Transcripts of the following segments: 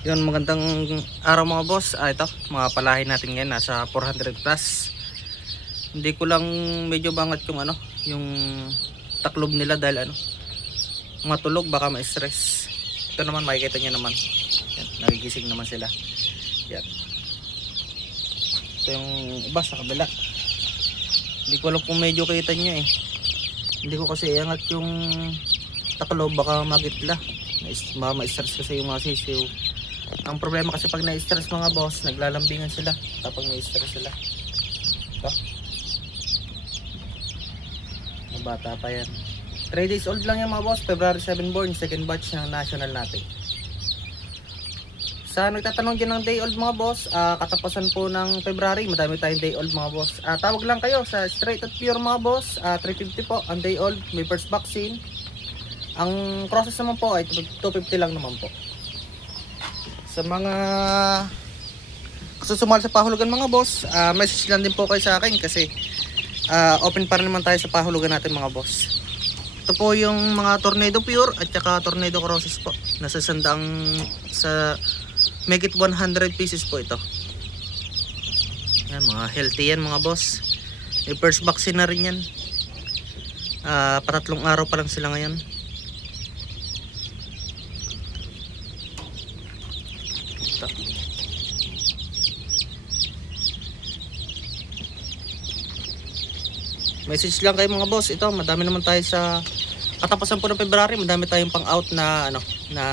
Yun, magandang araw mga boss. Ito, mga palahin natin ngayon nasa 400 plus. Hindi ko lang medyo bangat yung yung taklob nila dahil matulog baka ma-stress. Ito naman makikita niyo naman. Yan, nagigising naman sila. Yan. Ito yung iba sa kabila. Hindi ko alam kung medyo kita niyo eh. Hindi ko kasi iangat yung taklob baka magitla. Ma-stress kasi yung mga sisiw. Ang problema kasi pag na-stress mga boss, naglalambingan sila kapag na-stress sila. Ito. Bata pa yan. 3 days old lang yan mga boss. February 7 born, second batch ng national natin. Sa nagtatanong dyan ng day old mga boss, katapusan po ng February, madami tayong day old mga boss. Tawag lang kayo sa straight at pure mga boss. 350 po ang day old, may first vaccine. Ang process naman po ay 250 lang naman po. Sa mga susumali sa pahulugan mga boss, message lang din po kayo sa akin kasi open pa rin naman tayo sa pahulugan natin mga boss. Ito po yung mga Tornado Pure at saka Tornado Crosses po. Nasa sandang sa make it 100 pieces po ito. Yan, mga healthy yan mga boss. May first vaccine na rin yan. Patatlong araw pa lang sila ngayon. Message lang kayo mga boss. Ito, madami naman tayo sa katapusan po ng February, madami tayong pang out na na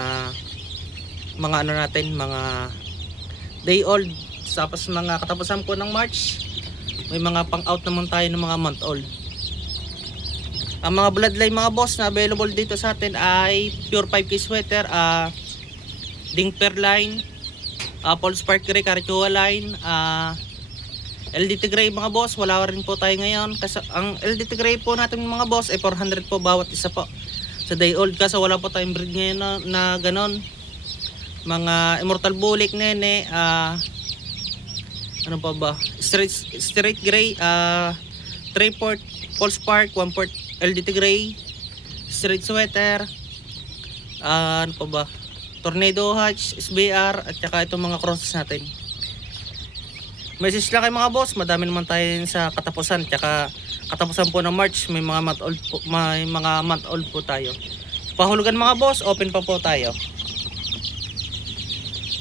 mga natin, mga day old. Tapos mga katapusan po ng March, may mga pang out naman tayo ng mga month old. Ang mga bloodline mga boss na available dito sa atin ay Pure 5K sweater, Dingper line, Pulse Spark Gray, Carichua line, LDT Gray mga boss, wala rin po tayo ngayon kasi ang LDT Gray po natin mga boss ay 400 po bawat isa po sa day old kasi wala po tayong breed ngayon na ganon. Mga Immortal Bulik nene, ano pa ba, straight gray, 3/4 Pulse Spark, 1/4 LDT Gray, straight sweater, ano pa ba, Tornado Hatch, SBR at saka itong mga crosses natin. Message lang kay mga boss, madami naman tayo sa katapusan, tsaka katapusan po ng March, may mga month old po tayo. Pahulugan mga boss, open pa po tayo.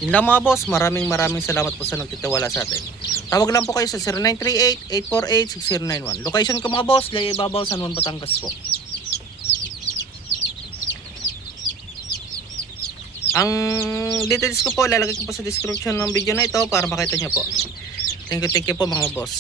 Yun lang mga boss, maraming salamat po sa nagtitiwala sa atin. Tawag lang po kayo sa 0938-848-6091. Location ko mga boss, Lay Ibabaw, San Juan, Batangas po. Ang details ko po, ilalagay ko po sa description ng video na ito para makita nyo po. Thank you po mga boss.